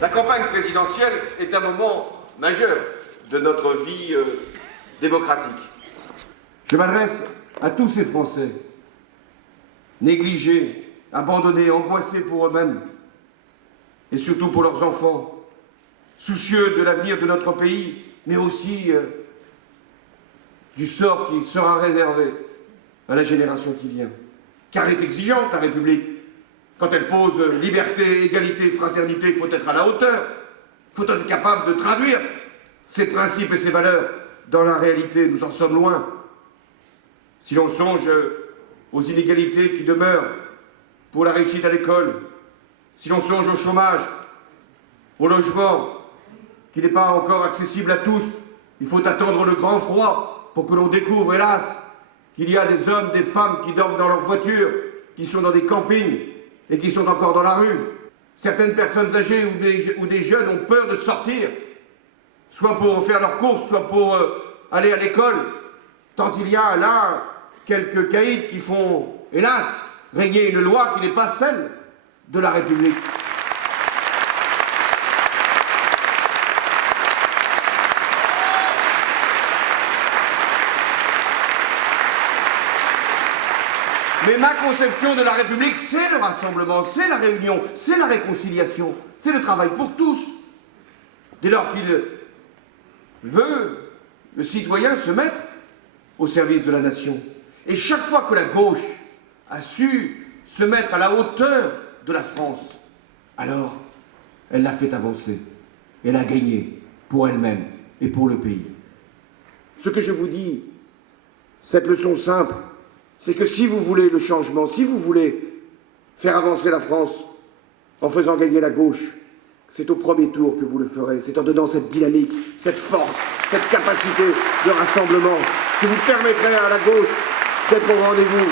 La campagne présidentielle est un moment majeur de notre vie démocratique. Je m'adresse à tous ces Français, négligés, abandonnés, angoissés pour eux-mêmes, et surtout pour leurs enfants, soucieux de l'avenir de notre pays, mais aussi du sort qui sera réservé à la génération qui vient. Car elle est exigeante, la République. Quand elle pose liberté, égalité, fraternité, il faut être à la hauteur. Il faut être capable de traduire ces principes et ces valeurs dans la réalité. Nous en sommes loin. Si l'on songe aux inégalités qui demeurent pour la réussite à l'école, si l'on songe au chômage, au logement, qui n'est pas encore accessible à tous, il faut attendre le grand froid pour que l'on découvre, hélas, qu'il y a des hommes, des femmes qui dorment dans leur voiture, qui sont dans des campings et qui sont encore dans la rue. Certaines personnes âgées ou des jeunes ont peur de sortir, soit pour faire leurs courses, soit pour aller à l'école, tant il y a là quelques caïds qui font, hélas, régner une loi qui n'est pas celle de la République. Mais ma conception de la République, c'est le rassemblement, c'est la réunion, c'est la réconciliation, c'est le travail pour tous. Dès lors qu'il veut, le citoyen, se mettre au service de la nation. Et chaque fois que la gauche a su se mettre à la hauteur de la France, alors elle l'a fait avancer. Elle a gagné pour elle-même et pour le pays. Ce que je vous dis, cette leçon simple, c'est que si vous voulez le changement, si vous voulez faire avancer la France en faisant gagner la gauche, c'est au premier tour que vous le ferez. C'est en donnant cette dynamique, cette force, cette capacité de rassemblement que vous permettrez à la gauche d'être au rendez-vous